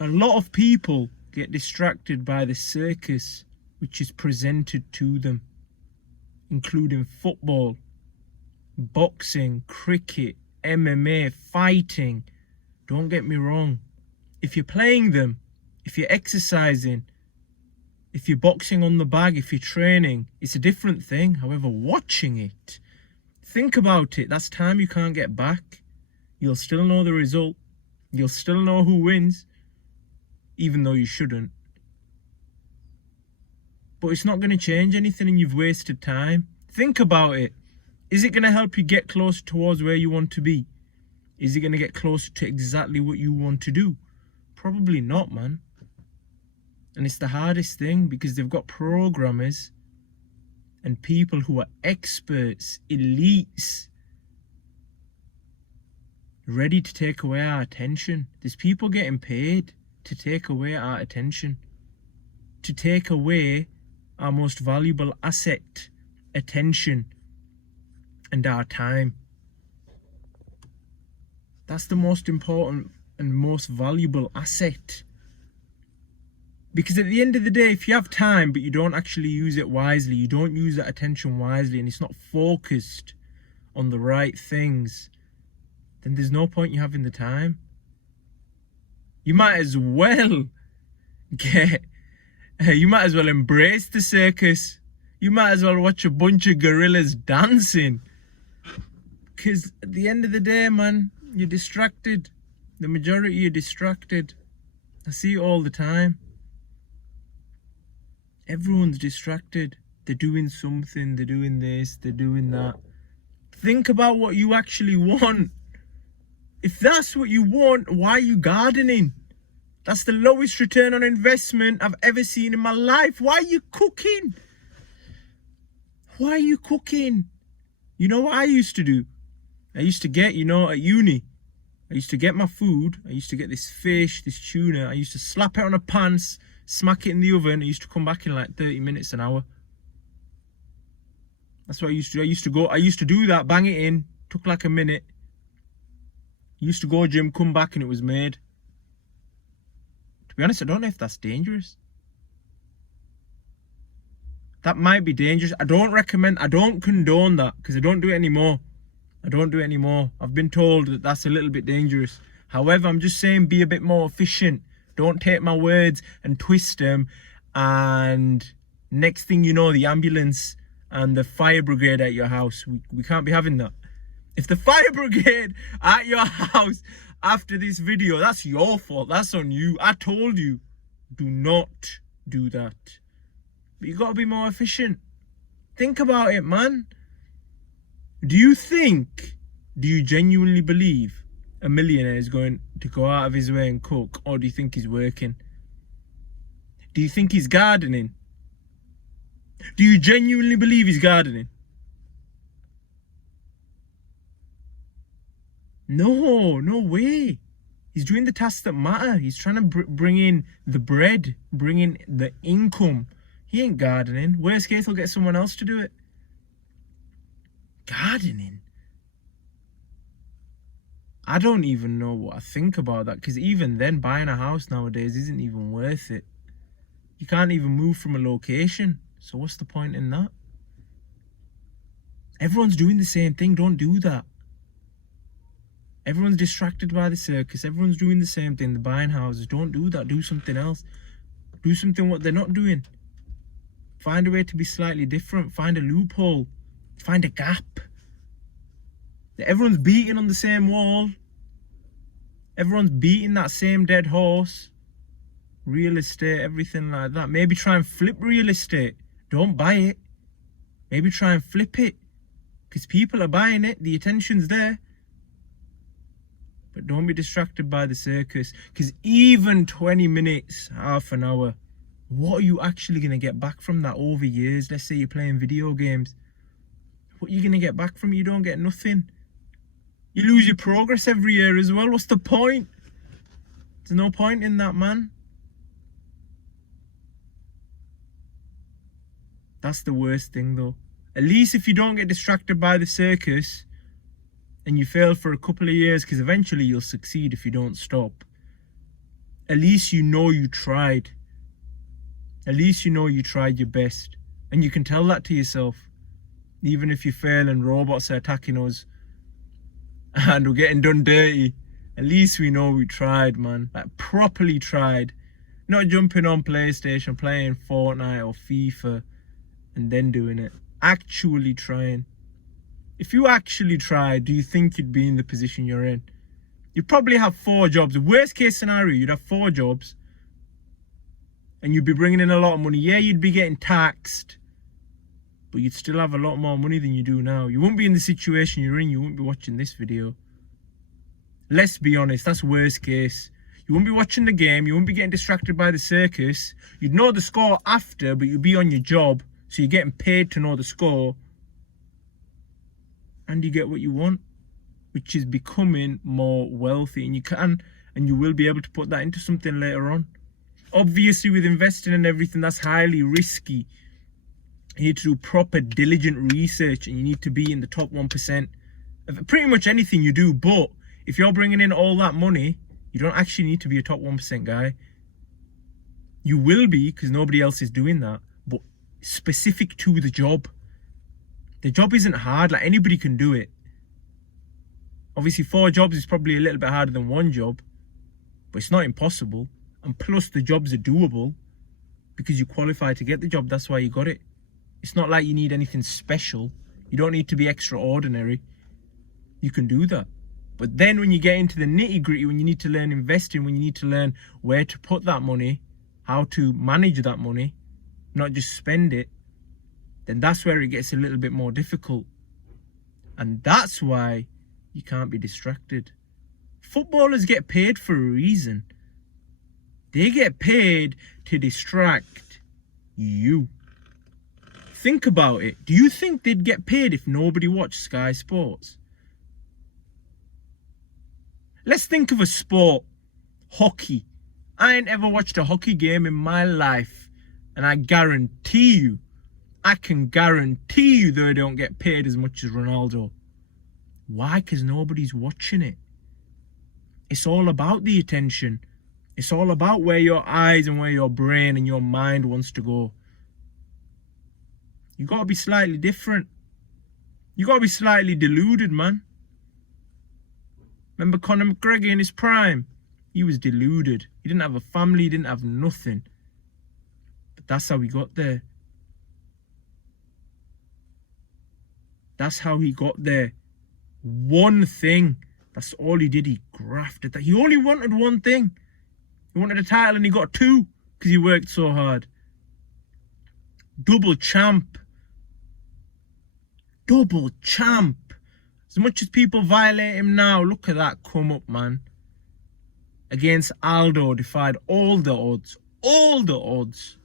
A lot of people get distracted by the circus which is presented to them, including football, boxing, cricket, MMA, fighting. Don't get me wrong. If you're playing them, if you're exercising, if you're boxing on the bag, if you're training, it's a different thing. However, watching it, think about it. That's time you can't get back. You'll still know the result. You'll still know who wins, even though you shouldn't. But it's not going to change anything and you've wasted time. Think about it. Is it going to help you get closer towards where you want to be? Is it going to get closer to exactly what you want to do? Probably not, man. And it's the hardest thing because they've got programmers and people who are experts, elites, ready to take away our attention. There's people getting paid to take away our attention, to take away our most valuable asset, attention, and our time. That's the most important and most valuable asset. Because at the end of the day, if you have time but you don't actually use it wisely, you don't use that attention wisely, and it's not focused on the right things, then there's no point you having the time. You might as well embrace the circus. You might as well watch a bunch of gorillas dancing. Because at the end of the day, man, you're distracted. The majority are distracted. I see it all the time. Everyone's distracted. They're doing something, they're doing this, they're doing that. Think about what you actually want. If that's what you want, why are you gardening? That's the lowest return on investment I've ever seen in my life. Why are you cooking? Why are you cooking? You know what I used to do? I used to get, at uni, I used to get my food. I used to get this fish, this tuna. I used to slap it on a pan, smack it in the oven. I used to come back in like 30 minutes, an hour. That's what I used to do. I used to do that, bang it in, took like a minute. Used to go gym, come back and it was made. To be honest, I don't know if that's dangerous. That might be dangerous. I don't condone that because I don't do it anymore. I've been told that that's a little bit dangerous. However, I'm just saying be a bit more efficient. Don't take my words and twist them. And next thing you know, the ambulance and the fire brigade at your house. We can't be having that. If the fire brigade at your house after this video, that's your fault. That's on you. I told you, do not do that. But you got to be more efficient. Think about it, man. Do you genuinely believe a millionaire is going to go out of his way and cook? Or do you think he's working? Do you think he's gardening? Do you genuinely believe he's gardening? No way. He's doing the tasks that matter. He's trying to bring in the bread, bring in the income. He ain't gardening. Worst case, he'll get someone else to do it. Gardening? I don't even know what I think about that, because even then, buying a house nowadays isn't even worth it. You can't even move from a location. So what's the point in that? Everyone's doing the same thing. Don't do that. Everyone's distracted by the circus. Everyone's doing the same thing. They're buying houses. Don't do that. Do something else. Do something what they're not doing. Find a way to be slightly different. Find a loophole. Find a gap. Everyone's beating on the same wall. Everyone's beating that same dead horse. Real estate, everything like that. Maybe try and flip real estate. Don't buy it. Maybe try and flip it. Because people are buying it. The attention's there. But don't be distracted by the circus. Because even 20 minutes, half an hour, what are you actually going to get back from that over years? Let's say you're playing video games. What are you going to get back from it? You don't get nothing. You lose your progress every year as well. What's the point? There's no point in that, man. That's the worst thing, though. At least if you don't get distracted by the circus and you fail for a couple of years, because eventually you'll succeed if you don't stop. at least you know you tried. At least you know you tried your best. And you can tell that to yourself. Even if you fail and robots are attacking us and we're getting done dirty, at least we know we tried, man. Like, properly tried. Not jumping on PlayStation, playing Fortnite or FIFA and then doing it. Actually trying. If you actually tried, do you think you'd be in the position you're in? You'd probably have 4 jobs. The worst case scenario, you'd have 4 jobs and you'd be bringing in a lot of money. Yeah, you'd be getting taxed, but you'd still have a lot more money than you do now. You wouldn't be in the situation you're in. You wouldn't be watching this video. Let's be honest, that's worst case. You wouldn't be watching the game. You wouldn't be getting distracted by the circus. You'd know the score after, but you'd be on your job. So you're getting paid to know the score. And you get what you want, which is becoming more wealthy. And you can, and you will be able to put that into something later on. Obviously, with investing and everything, that's highly risky. You need to do proper, diligent research, and you need to be in the top 1% of pretty much anything you do. But if you're bringing in all that money, you don't actually need to be a top 1% guy. You will be, because nobody else is doing that, but specific to the job. The job isn't hard, like anybody can do it. Obviously 4 jobs is probably a little bit harder than 1 job, but it's not impossible. And plus the jobs are doable because you qualify to get the job, that's why you got it. It's not like you need anything special. You don't need to be extraordinary. You can do that. But then when you get into the nitty gritty, when you need to learn investing, when you need to learn where to put that money, how to manage that money, not just spend it, then that's where it gets a little bit more difficult. And that's why you can't be distracted. Footballers get paid for a reason. They get paid to distract you. Think about it. Do you think they'd get paid if nobody watched Sky Sports? Let's think of a sport. Hockey. I ain't ever watched a hockey game in my life. And I can guarantee you they don't get paid as much as Ronaldo. Why? Because nobody's watching it. It's all about the attention. It's all about where your eyes and where your brain and your mind wants to go. You got to be slightly different. You got to be slightly deluded, man. Remember Conor McGregor in his prime? He was deluded. He didn't have a family. He didn't have nothing. But that's how he got there. That's how he got there. One thing. That's all he did. He grafted that. He only wanted one thing. He wanted a title and he got 2 because he worked so hard. Double champ. Double champ. As much as people violate him now, look at that come up, man. Against Aldo, defied all the odds. All the odds.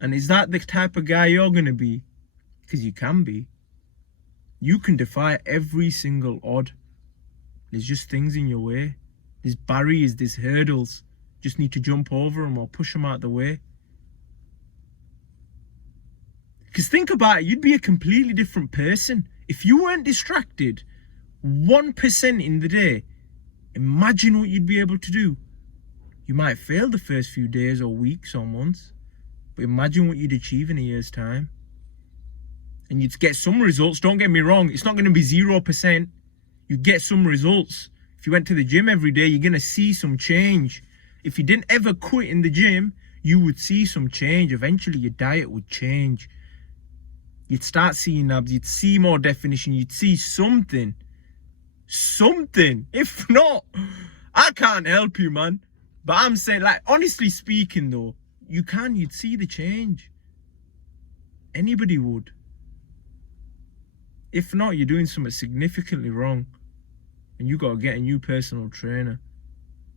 And is that the type of guy you're going to be? Because you can be. You can defy every single odd. There's just things in your way. There's barriers, there's hurdles. Just need to jump over them or push them out the way. Because think about it, you'd be a completely different person. If you weren't distracted 1% in the day, imagine what you'd be able to do. You might fail the first few days or weeks or months, but imagine what you'd achieve in a year's time. And you'd get some results. Don't get me wrong, it's not going to be 0%. You'd get some results. If you went to the gym every day, you're going to see some change. If you didn't ever quit in the gym, you would see some change. Eventually, your diet would change. You'd start seeing abs. You'd see more definition. You'd see something. Something. If not, I can't help you, man. But I'm saying, like, honestly speaking, though, you'd see the change. Anybody would. If not, you're doing something significantly wrong. And you got to get a new personal trainer.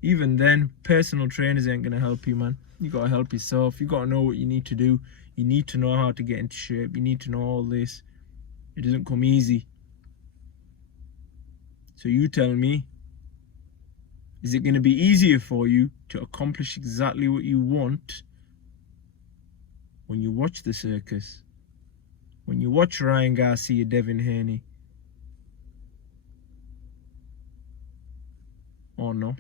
Even then, personal trainers ain't going to help you, man. You got to help yourself. You got to know what you need to do. You need to know how to get into shape. You need to know all this. It doesn't come easy. So you tell me, is it going to be easier for you to accomplish exactly what you want when you watch the circus? When you watch Ryan Garcia, Devin Haney? Or not?